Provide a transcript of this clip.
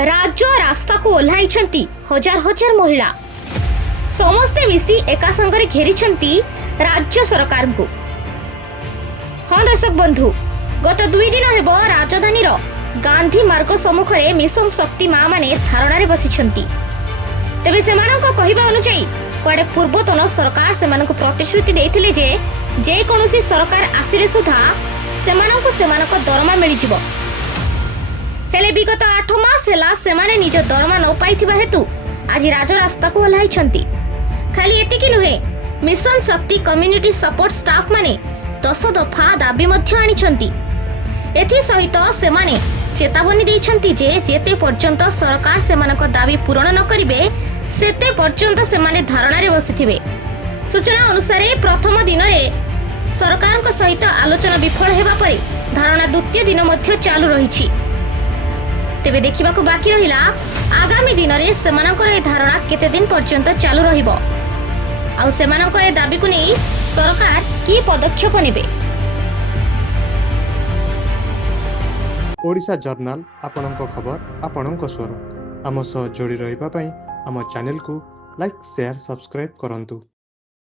राज्य रास्ता को ओह्लाइछंती हजार हजार महिला समस्ते मिसी एका संगरे घेरिछंती राज्य सरकार को। हाँ दर्शक बंधु, गत 2 दिन हेब राजधानी गांधी मार्ग सम्मुखें मिशन शक्ति माँ माने धारणा बसिछंती। तेबे सेमानक कहिबा अनुसायी कुआडे पूर्वतन सरकार सेमानक प्रतिश्रुति देइथिले जे कोनोसी सरकार आसिले सुधा सेमानक सेमानक दरमा मिलिजिबो। हेले विगत 8 मास हेला सेमाने निज दरमा न पाइथिबा हेतु आज राजरास्ता को ओह्लाइछंती। खाली एतिकी नुहे, मिशन शक्ति कम्युनिटी सपोर्ट स्टाफ माने 10 दफा दाबी मध्य आनिछंती। एथि सहित सेमाने चेतावनी देइछंती जे जेते पर्यंत सरकार सेमानक दाबी पूरण न करिवे सेते पर्यंत सेमाने धारणा रे बसिथिबे। सूचना अनुसार प्रथम दिन रे सरकारक सहित आलोचना विफल हेबा परे धारणा द्वितीय दिन मध्य चालू रहिछि। तेबे देखिबा को बाकी रहिला आगामी दिन रे सेमानकर ए धारणा केते दिन पर्यंत चालू रहिबो आ सेमानकर ए दाबी को नै सरकार की पदक्षेप नेबे। ओडिशा जर्नल आपणक खबर आपणक स्वर आम सह जोड़ी रहिबा पई आम चैनल को लाइक शेयर सब्सक्राइब करंतु।